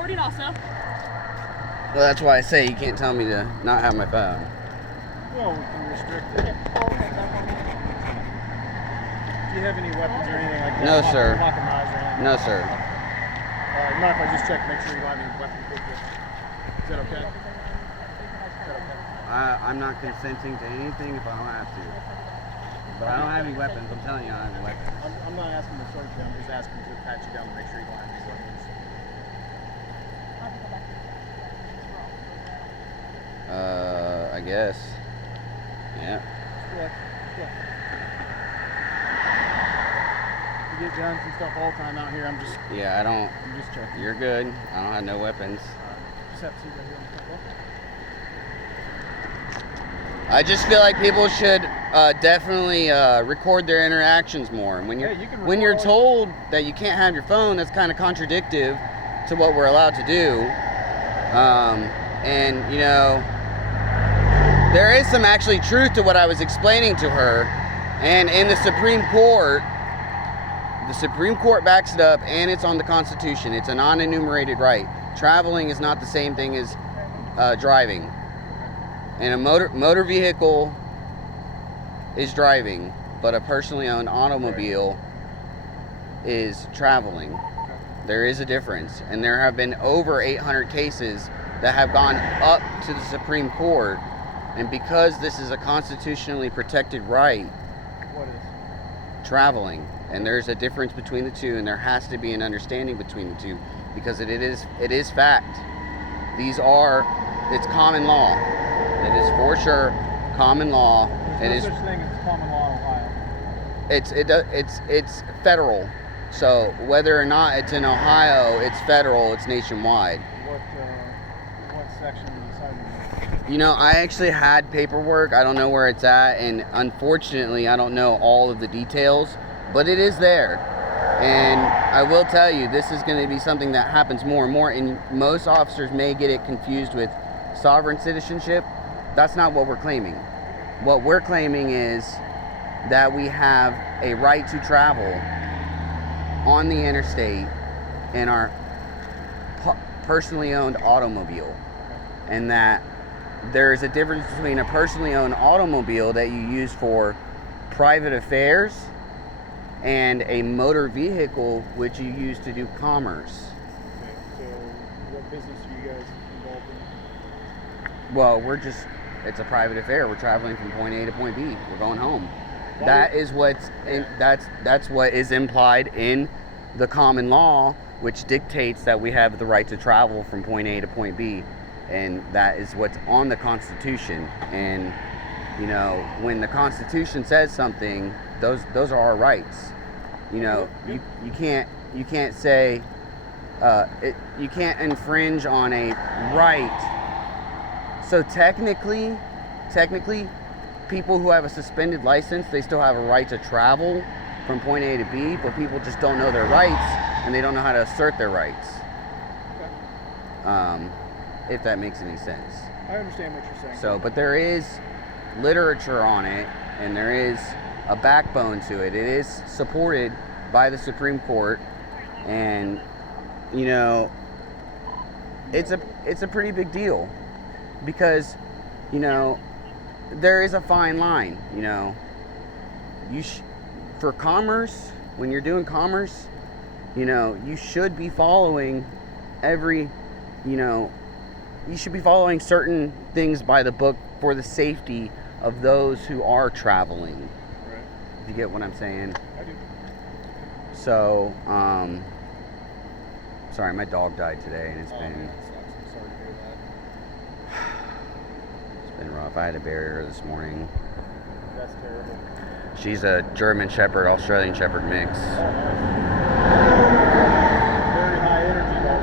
recording also. Well, that's why I say you can't tell me to not have my phone. Well, we can restrict it. Do you have any weapons or anything like that? No, sir. Lock and knives or anything? No, sir. Mind if I just check, make sure you don't have any weapons with you? Is that okay? Is that okay? I'm not consenting to anything if I don't have to. But I don't have any weapons. I'm telling you, I don't have any weapons. I'm not asking to search you. I'm just asking to pat you down to make sure you don't have any weapons. I guess. Yeah. Yeah. You get guns and stuff all the time out here. I'm just checking. You're good. I don't have no weapons. Just have to see right here on the couple. I just feel like people should definitely record their interactions more. When you're told that you can't have your phone, that's kind of contradictive to what we're allowed to do. And you know, there is some actually truth to what I was explaining to her. And in the Supreme Court backs it up, and it's on the Constitution. It's a non-enumerated right. Traveling is not the same thing as driving. And a motor vehicle is driving, but a personally owned automobile is traveling. There is a difference, and there have been over 800 cases that have gone up to the Supreme Court, and because this is a constitutionally protected right, What is? traveling, and there's a difference between the two, and there has to be an understanding between the two, because it is fact. It's common law. It is for sure common law. There's no such thing as common law in Ohio. It's federal. So whether or not it's in Ohio, it's federal. It's nationwide. What section are you citing? You know, I actually had paperwork. I don't know where it's at, and unfortunately, I don't know all of the details, but it is there. And I will tell you, this is going to be something that happens more and more, and most officers may get it confused with sovereign citizenship. That's not what we're claiming. What we're claiming is that we have a right to travel on the interstate in our personally owned automobile, and that there's a difference between a personally owned automobile that you use for private affairs and a motor vehicle which you use to do commerce. Okay, so what business are you guys involved in? Well, it's a private affair. We're traveling from point A to point B. We're going home. That's what is implied in the common law, which dictates that we have the right to travel from point A to point B, and that is what's on the Constitution. And you know, when the Constitution says something, those are our rights. You know, you can't say you can't infringe on a right. So technically, people who have a suspended license, they still have a right to travel from point A to B, but people just don't know their rights, and they don't know how to assert their rights. If that makes any sense. I understand what you're saying. So, but there is literature on it, and there is a backbone to it. It is supported by the Supreme Court, and you know, it's a pretty big deal, because you know, there is a fine line. You know, for commerce, when you're doing commerce, you know, you should be following you should be following certain things by the book for the safety of those who are traveling. Right. If you get what I'm saying. I do. So, sorry, my dog died today, and it's been... Man, that sucks. I'm sorry to hear that. It's been rough. I had to bury her this morning. That's terrible. She's a German Shepherd, Australian Shepherd mix. Oh, nice. Very high energy dog.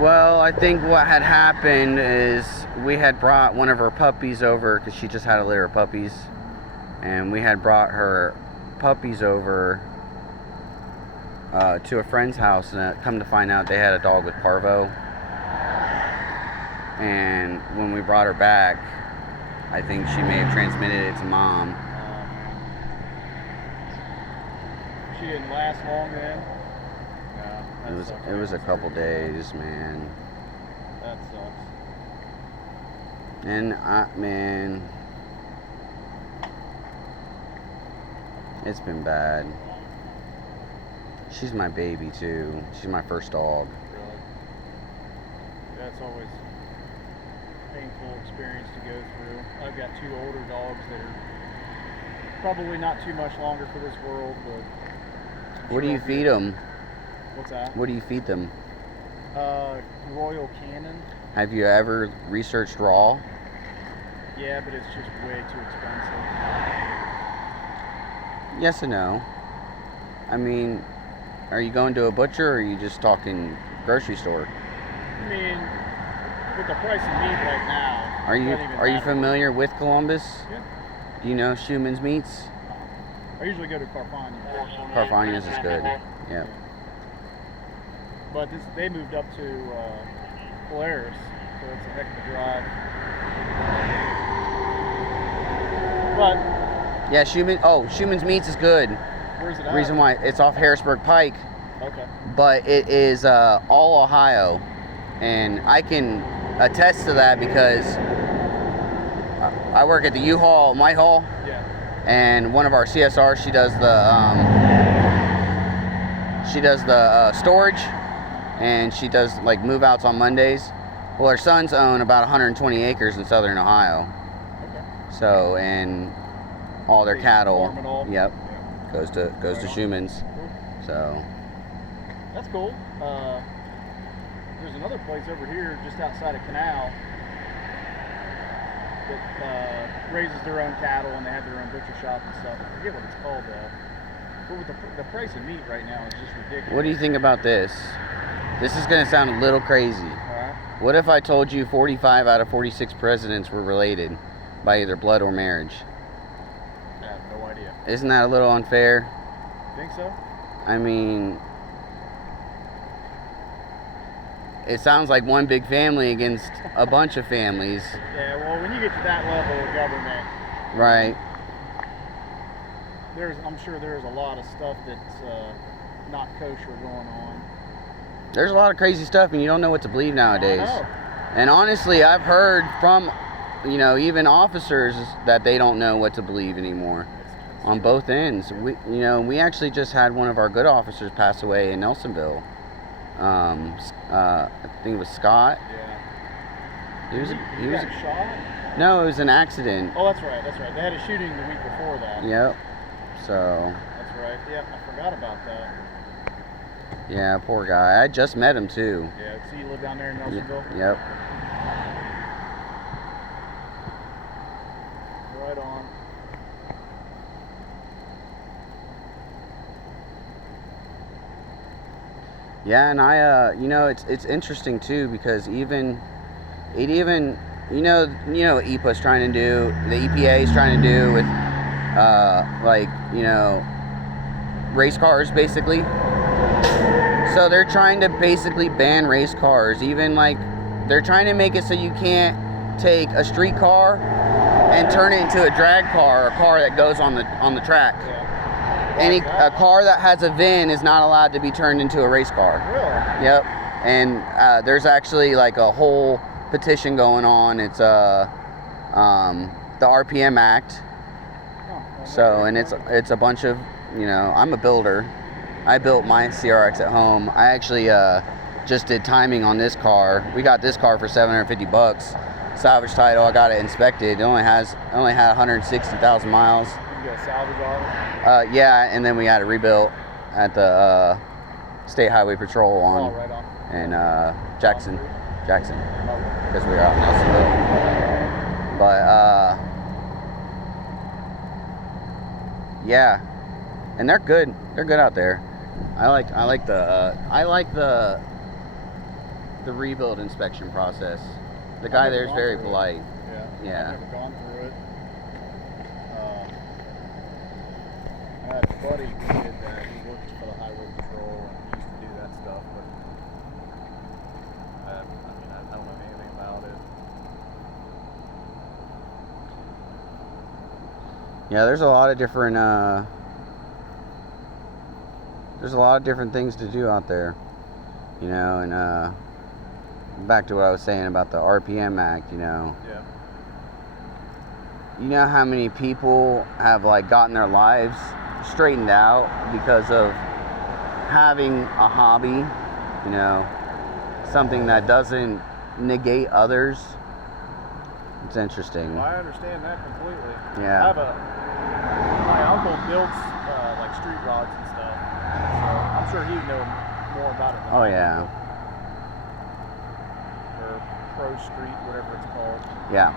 Well, I think what had happened is we had brought one of her puppies over, because she just had a litter of puppies, and we had brought her puppies over to a friend's house, and come to find out they had a dog with parvo. And when we brought her back, I think she may have transmitted it to mom. She didn't last long then? It was a couple days, man. That sucks. And man, it's been bad. She's my baby too. She's my first dog. Really? That's always a painful experience to go through. I've got 2 older dogs that are probably not too much longer for this world, but What do you feed them? What's that? What do you feed them? Royal Canin. Have you ever researched raw? Yeah, but it's just way too expensive. Yes and no. I mean, are you going to a butcher or are you just talking grocery store? I mean, with the price of meat right now. Are you familiar with Columbus? Yeah. Do you know Schumann's Meats? I usually go to Carfagna's. Carfagna's is good. Yeah. But they moved up to Polaris, so it's a heck of a drive. But yeah, Schumann's Meats is good. Where's it at? Reason why it's off Harrisburg Pike. Okay. But it is all Ohio, and I can attest to that because I work at the U-Haul, Whitehall. Yeah. And one of our CSRs, she does the storage, and she does like move outs on Mondays. Well, her sons own about 120 acres in southern Ohio. Okay. So, and all their cattle, farm it all? yep, Yeah. goes to Schumann's. Cool. So That's cool. There's another place over here just outside of Canal that raises their own cattle, and they have their own butcher shop and stuff. I forget what it's called though. But with the price of meat right now is just ridiculous. what do you think about this? This is going to sound a little crazy. Alright. What if I told you 45 out of 46 presidents were related by either blood or marriage? I have no idea. Isn't that a little unfair? Think so? I mean, it sounds like one big family against a bunch of families. Yeah, well, when you get to that level of government, Right. I'm sure there's a lot of stuff that's not kosher going on. There's a lot of crazy stuff, and you don't know what to believe nowadays. I know. And honestly, I've heard from, even officers that they don't know what to believe anymore on both ends. We actually just had one of our good officers pass away in Nelsonville. I think it was Scott. Yeah. He was got shot? No, it was an accident. Oh, that's right. They had a shooting the week before that. Yep. So. That's right. Yeah, I forgot about that. Yeah, poor guy. I just met him too. Yeah, so you live down there in Nelsonville? Yep. Right on. Yeah, and it's interesting too because even what EPA's trying to do, the EPA is trying to do with race cars basically. So they're trying to basically ban race cars. Even they're trying to make it so you can't take a street car and turn it into a drag car, or a car that goes on the track. Yeah. A car that has a VIN is not allowed to be turned into a race car. Really? Yep. And there's actually a whole petition going on. It's the RPM Act. So, and it's a bunch of, I'm a builder. I built my CRX at home. I actually just did timing on this car. We got this car for $750. Salvage title. I got it inspected. It only had 160,000 miles. You get a salvage on it? Yeah, and then we had it rebuilt at the State Highway Patrol on right on. and Jackson, because we were out in Nelsonville. But yeah, and they're good. They're good out there. I like the rebuild inspection process. The guy there is very polite. Yeah. I've never gone through it. I had a buddy who did that. He worked for the Highway Patrol and he used to do that stuff, but I don't know anything about it. Yeah, there's a lot of different things to do out there. You know, and back to what I was saying about the RPM Act, you know. Yeah. You know how many people have like gotten their lives straightened out because of having a hobby, you know, something that doesn't negate others. It's interesting. Well, I understand that completely. Yeah. My uncle builds like street rods and stuff, so I'm sure he'd know more about it than Oh I yeah. do. Or Pro Street, whatever it's called. Yeah.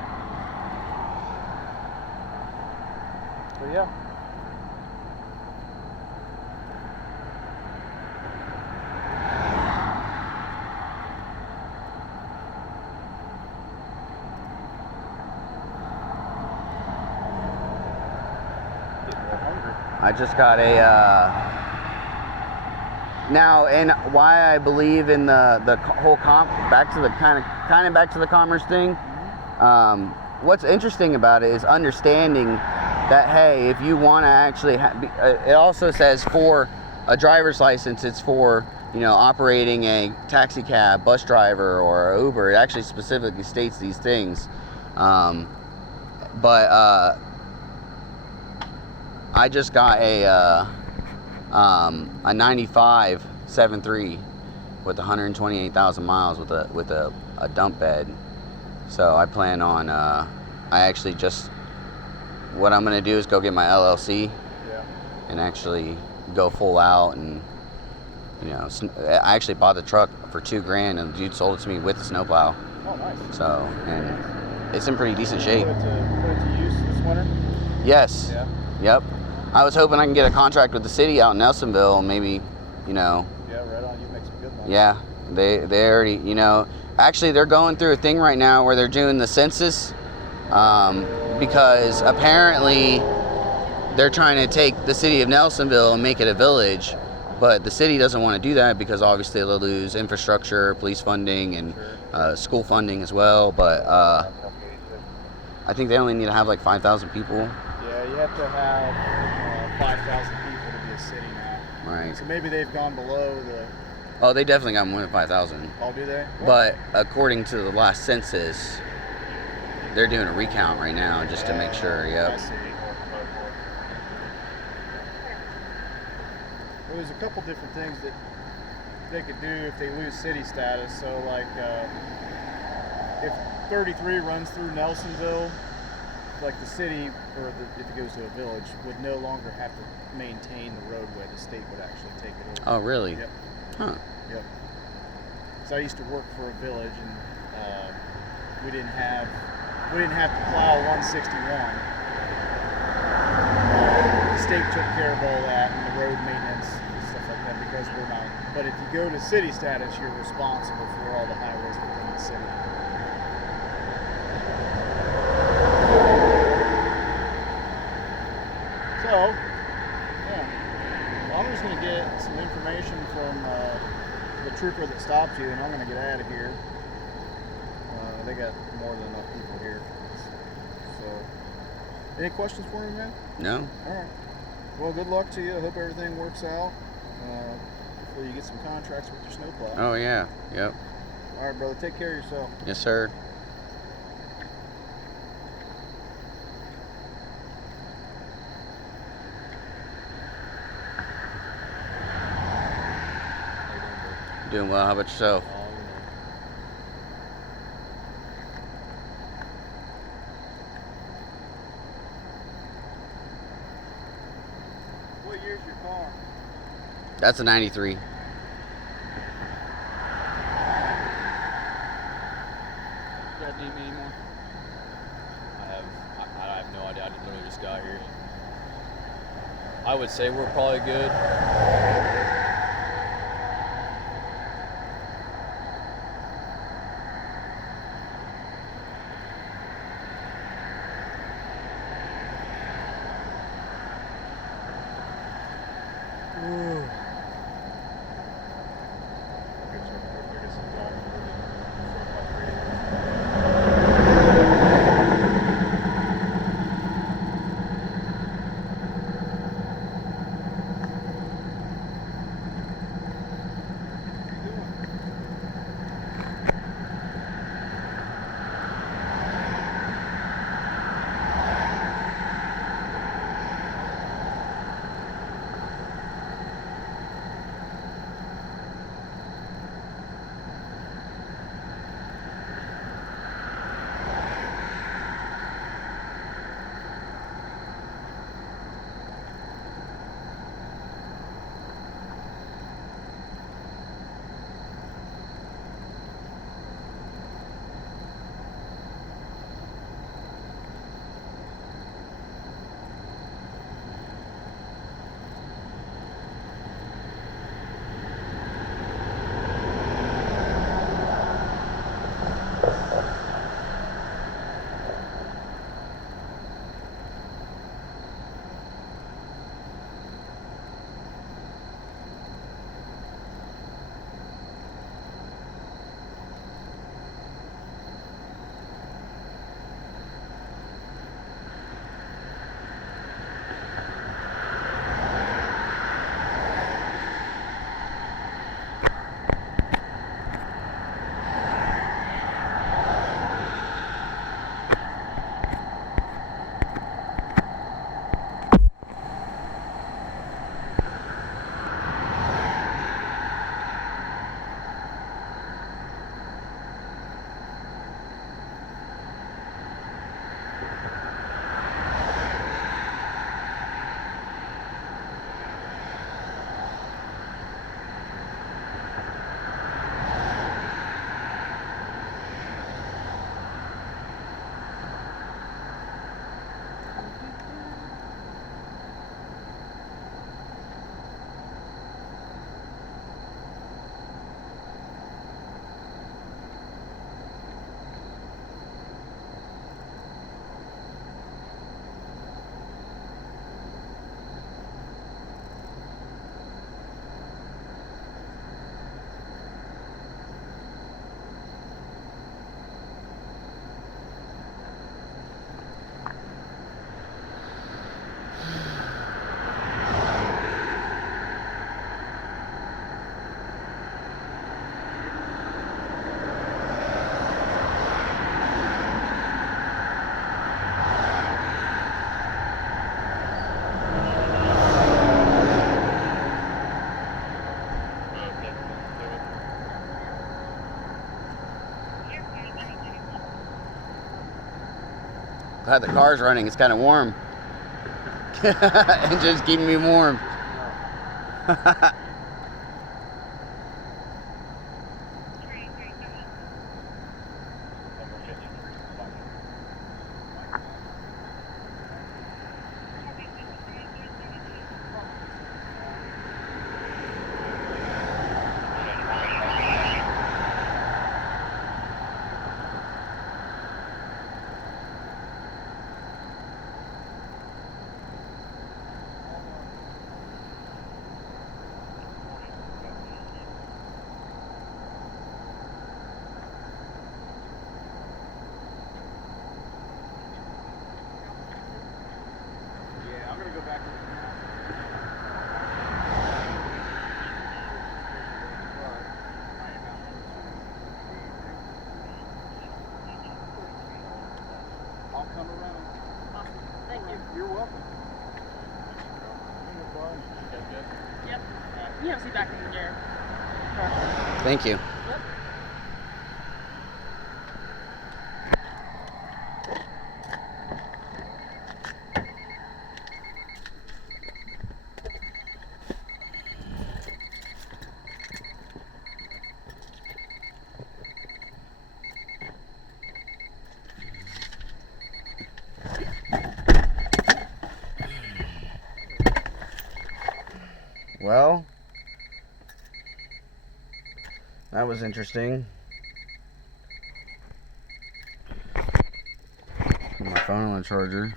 But yeah. I just got a now, and why I believe in the whole back to the kind of back to the commerce thing. What's interesting about it is understanding that, hey, if you want to actually it also says for a driver's license, it's for, you know, operating a taxi cab, bus driver, or Uber. It actually specifically states these things. But I just got a 95 7.3 with 128,000 miles with a dump bed. So I plan on I actually just, what I'm gonna do is go get my LLC. Yeah. And actually go full out, and you know, I actually bought the truck for $2,000 and the dude sold it to me with the snowplow. Oh, nice. So, and it's in pretty decent shape. Put it to use this winter? Yes. Yeah. Yep. I was hoping I can get a contract with the city out in Nelsonville, maybe, you know. Yeah, right on. You make some good money. Yeah, they already, you know, actually they're going through a thing right now where they're doing the census, because apparently they're trying to take the city of Nelsonville and make it a village, but the city doesn't want to do that because obviously they'll lose infrastructure, police funding, and school funding as well. But I think they only need to have like 5,000 people. Yeah, you have to have 5,000 people to be a city now. Right. So maybe they've gone below the... Oh, they definitely got more than 5,000. Oh, do they? But according to the last census, they're doing a recount right now just to make sure. Yep. I see. Well, there's a couple different things that they could do if they lose city status. So, like, if 33 runs through Nelsonville, like the city, or if it goes to a village, would no longer have to maintain the roadway. The state would actually take it over. Oh, really? Yep. Huh. Yep. So I used to work for a village, and we didn't have to plow 161. The state took care of all that, and the road maintenance and stuff like that, because we're not. But if you go to city status, you're responsible for all the highways within the city. So, yeah. Well, I'm just going to get some information from the trooper that stopped you, and I'm going to get out of here. They got more than enough people here. So, any questions for me, man? No. All right. Well, good luck to you. I hope everything works out. Hopefully you get some contracts with your snowplow. Oh, yeah. Yep. All right, brother. Take care of yourself. Yes, sir. Doing well. How about yourself? What year's your car? That's a 93. You guys need me anymore? I have no idea. I literally just got here. I would say we're probably good. glad the car's running. It's kind of warm. And just keeping me warm. You're welcome. Yep. You have to see back in your car. Thank you. Yep. Well, that was interesting. Put my phone on the charger.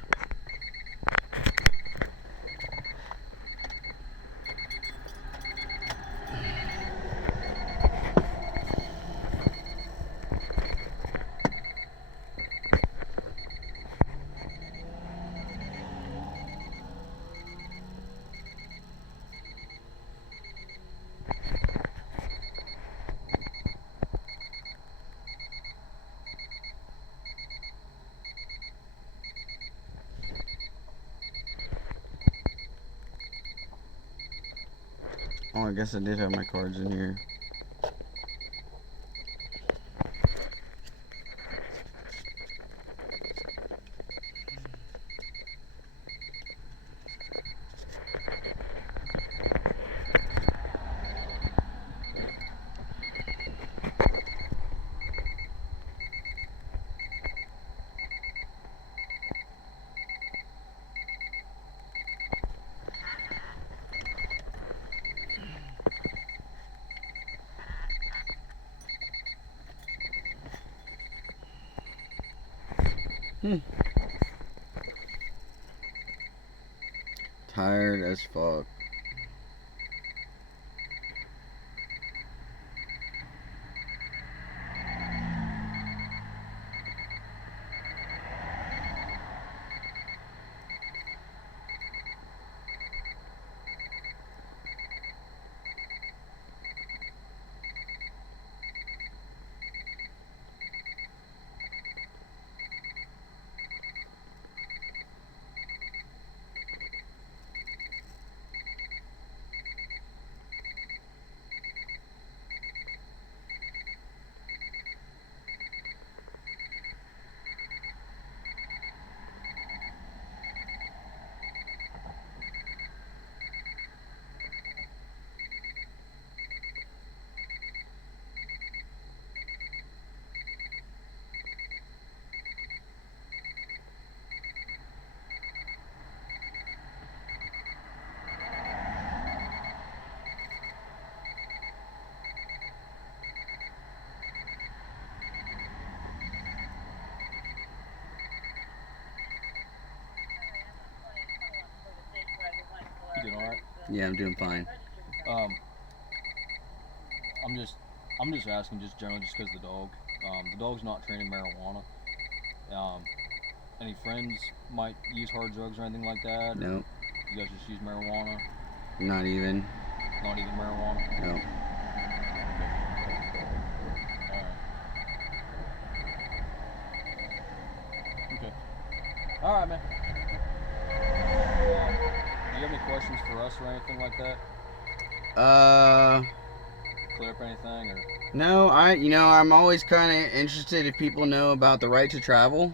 Oh, I guess I did have my cards in here. Tired as fuck. You doing all right? Yeah, I'm doing fine. I'm just asking, just generally, just because the dog. The dog's not trained in marijuana. Any friends might use hard drugs or anything like that? Nope. You guys just use marijuana? Not even. Not even marijuana? Nope. Okay. All right, man. Do you have any questions for us or anything like that? Clear up anything or? No, I'm always kind of interested if people know about the right to travel.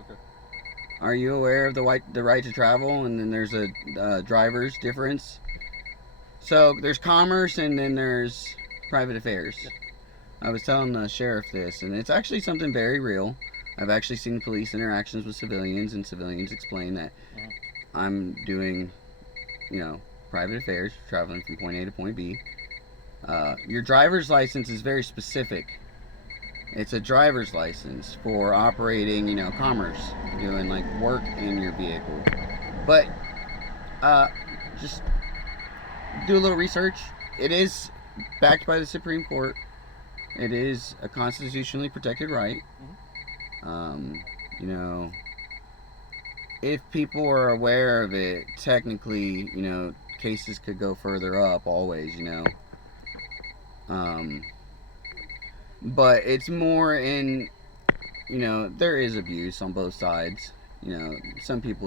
Okay. Are you aware of the right to travel, and then there's a driver's difference? So there's commerce, and then there's private affairs. Yeah. I was telling the sheriff this, and it's actually something very real. I've actually seen police interactions with civilians, and civilians explain that I'm doing, private affairs, traveling from point A to point B. Your driver's license is very specific. It's a driver's license for operating, commerce, doing like work in your vehicle. But just do a little research. It is backed by the Supreme Court. It is a constitutionally protected right. If people are aware of it, technically, cases could go further up always, but it's more in, there is abuse on both sides. Some people